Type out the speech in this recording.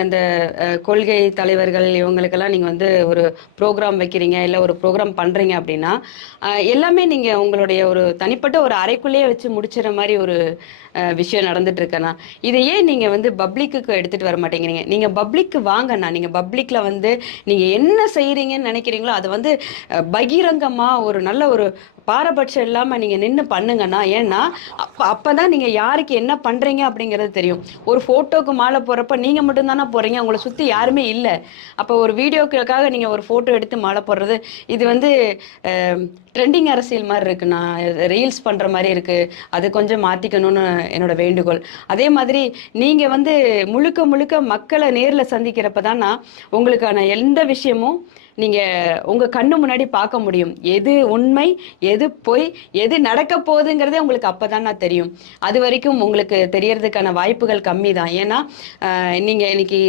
அந்த கொள்கை தலைவர்கள் இவங்களுக்கெல்லாம் நீங்க வந்து ஒரு ப்ரோக்ராம் வைக்கிறீங்க, இல்ல ஒரு ப்ரோக்ராம் பண்றீங்க அப்படின்னா, எல்லாமே நீங்க உங்களுடைய ஒரு தனிப்பட்ட ஒரு அறைக்குள்ளேயே வச்சு முடிச்சிற மாரி ஒரு விஷயம் நடந்துட்டு இருக்கேண்ணா. இதை ஏன் நீங்க வந்து பப்ளிக்குக்கு எடுத்துட்டு வர மாட்டேங்கிறீங்க? நீங்க பப்ளிக்கு வாங்கண்ணா. நீங்க பப்ளிக்ல வந்து நீங்க என்ன செய்றீங்கன்னு நினைக்கிறீங்களோ அதை வந்து பகிரங்கமா ஒரு நல்ல ஒரு பாரபட்சம் இல்லாம நீங்க நின்னு பண்ணுங்கண்ணா. ஏன்னா அப்பதான் நீங்க யாருக்கு என்ன பண்றீங்க அப்படிங்கறது தெரியும். ஒரு போட்டோக்கு மாலை போடுறப்ப நீங்க மட்டும் தானே போறீங்க, உங்களை சுத்தி யாருமே இல்ல. அப்ப ஒரு வீடியோக்காக நீங்க ஒரு போட்டோ எடுத்து மாலை போடுறது, இது வந்து ட்ரெண்டிங் அரசியல் மாதிரி இருக்குண்ணா. ரீல்ஸ் பண்ற மாதிரி இருக்கு. அது கொஞ்சம் மாத்திக்கணும்னு என்னோட வேண்டுகோள். அதே மாதிரி நீங்க வந்து முழுக்க முழுக்க மக்களை நேர்ல சந்திக்கிறப்பதானா உங்களுக்கான எந்த விஷயமும் நீங்க உங்க கண்ணு முன்னாடி பார்க்க முடியும். எது உண்மை, எது பொய், எது நடக்க போகுதுங்கிறதே உங்களுக்கு அப்பதான் தெரியும். அது வரைக்கும் உங்களுக்கு தெரியறதுக்கான வாய்ப்புகள் கம்மி தான். ஏன்னா நீங்க இன்னைக்கு